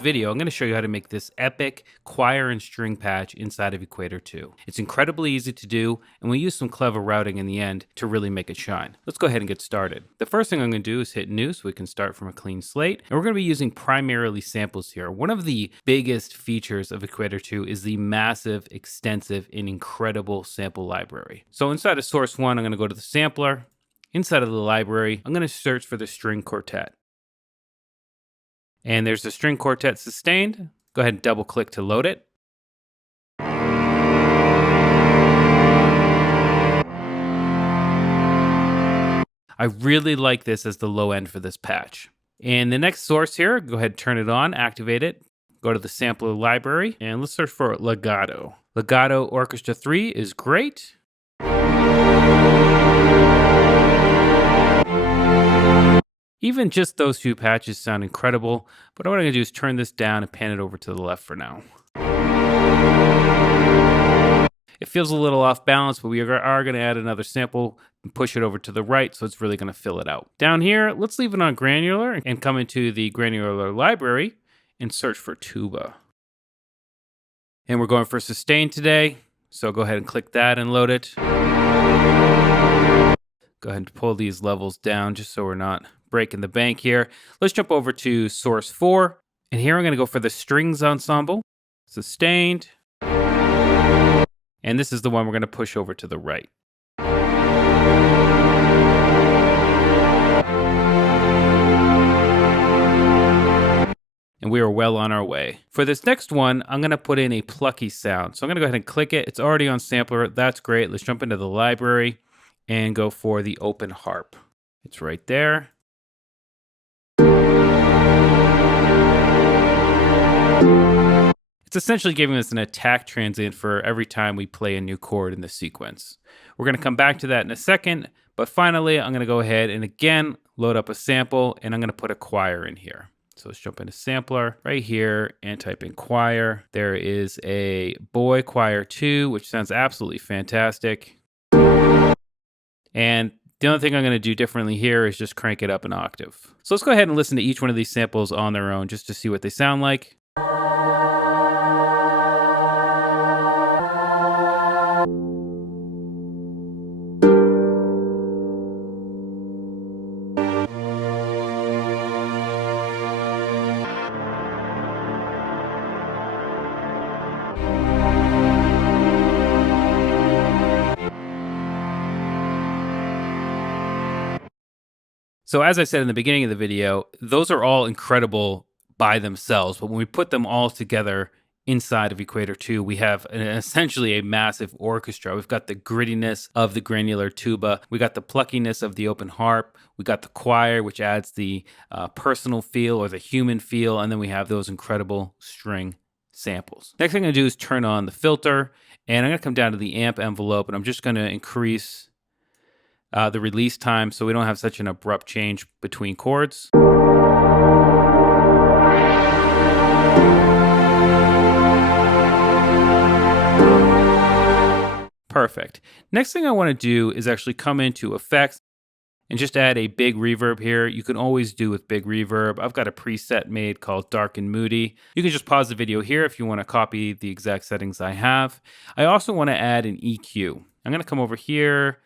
video, I'm going to show you how to make this epic choir and string patch inside of Equator 2. It's incredibly easy to do, and we use some clever routing in the end to really make it shine. Let's go ahead and get started. The first thing I'm going to do is hit new so we can start from a clean slate. And we're going to be using primarily samples here. One of the biggest features of Equator 2 is the massive, extensive, and incredible sample library. So inside of source 1, I'm going to go to the sampler. Inside of the library, I'm going to search for the string quartet. And there's the string quartet sustained. Go ahead and double click to load it. I really like this as the low end for this patch. And the next source here, go ahead and turn it on, activate it. Go to the sampler library and let's search for Legato. Legato Orchestra 3 is great. Even just those few patches sound incredible, but what I'm going to do is turn this down and pan it over to the left for now. It feels a little off balance, but we are going to add another sample and push it over to the right, so it's really going to fill it out. Down here, let's leave it on granular and come into the granular library and search for tuba. And we're going for sustain today, so go ahead and click that and load it. Go ahead and pull these levels down just so we're not breaking the bank here. Let's jump over to source 4. And here I'm going to go for the strings ensemble, sustained. And this is the one we're going to push over to the right. And we are well on our way. For this next one, I'm going to put in a plucky sound. So I'm going to go ahead and click it. It's already on sampler. That's great. Let's jump into the library and go for the open harp. It's right there. It's essentially giving us an attack transient for every time we play a new chord in the sequence. We're going to come back to that in a second, but finally I'm going to go ahead and again load up a sample and I'm going to put a choir in here. So let's jump into sampler right here and type in choir. There is a boy choir 2, which sounds absolutely fantastic. And the only thing I'm going to do differently here is just crank it up an octave. So let's go ahead and listen to each one of these samples on their own just to see what they sound like. So as I said in the beginning of the video, those are all incredible by themselves, but when we put them all together inside of Equator 2, we have essentially a massive orchestra. We've got the grittiness of the granular tuba, we got the pluckiness of the open harp, we got the choir, which adds the personal feel or the human feel, and then we have those incredible string samples. Next thing I'm going to do is turn on the filter, and I'm going to come down to the amp envelope, and I'm just going to increase the release time so we don't have such an abrupt change between chords. Perfect. Next thing I want to do is actually come into effects and just add a big reverb here. You can always do with big reverb. I've got a preset made called Dark and Moody. You can just pause the video here if you want to copy the exact settings I have. I also want to add an EQ. I'm going to come over here,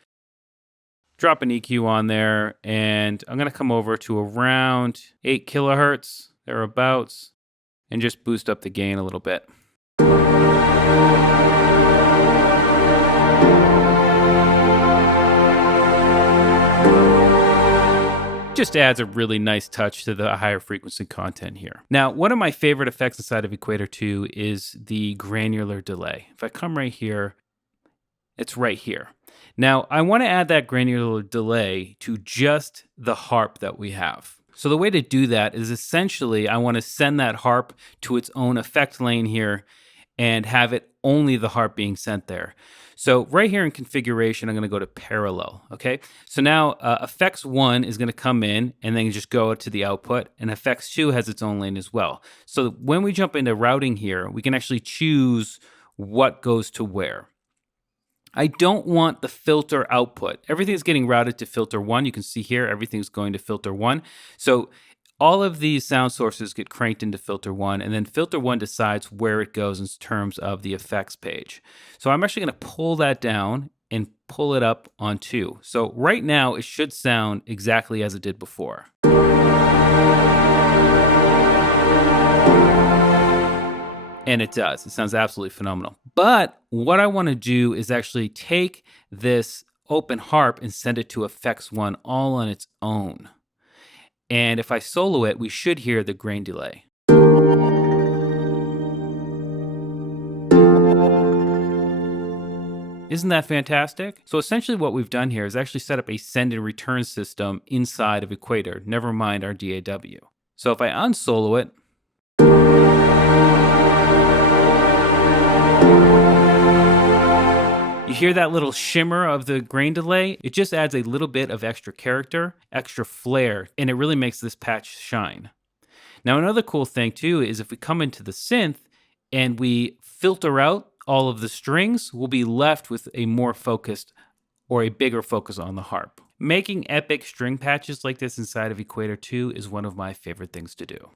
drop an EQ on there, and I'm going to come over to around 8 kilohertz, thereabouts, and just boost up the gain a little bit. Just adds a really nice touch to the higher frequency content here. Now, one of my favorite effects inside of Equator 2 is the granular delay. If I come right here, it's right here. Now, I want to add that granular delay to just the harp that we have. So the way to do that is essentially I want to send that harp to its own effect lane here and have it only the harp being sent there. So right here in configuration, I'm going to go to parallel, okay? So now effects 1 is going to come in and then just go to the output, and effects 2 has its own lane as well. So when we jump into routing here, we can actually choose what goes to where. I don't want the filter output. Everything's getting routed to filter 1. You can see here, everything's going to filter 1. So All of these sound sources get cranked into filter 1, and then filter 1 decides where it goes in terms of the effects page. So I'm actually going to pull that down and pull it up on 2. So right now it should sound exactly as it did before. And it does. It sounds absolutely phenomenal. But what I want to do is actually take this open harp and send it to effects 1 all on its own. And if I solo it, we should hear the grain delay. Isn't that fantastic? So essentially what we've done here is actually set up a send and return system inside of Equator, never mind our DAW. So if I unsolo it, you hear that little shimmer of the grain delay? It just adds a little bit of extra character, extra flair, and it really makes this patch shine. Now, another cool thing too is if we come into the synth and we filter out all of the strings, we'll be left with a more focused or a bigger focus on the harp. Making epic string patches like this inside of Equator 2 is one of my favorite things to do.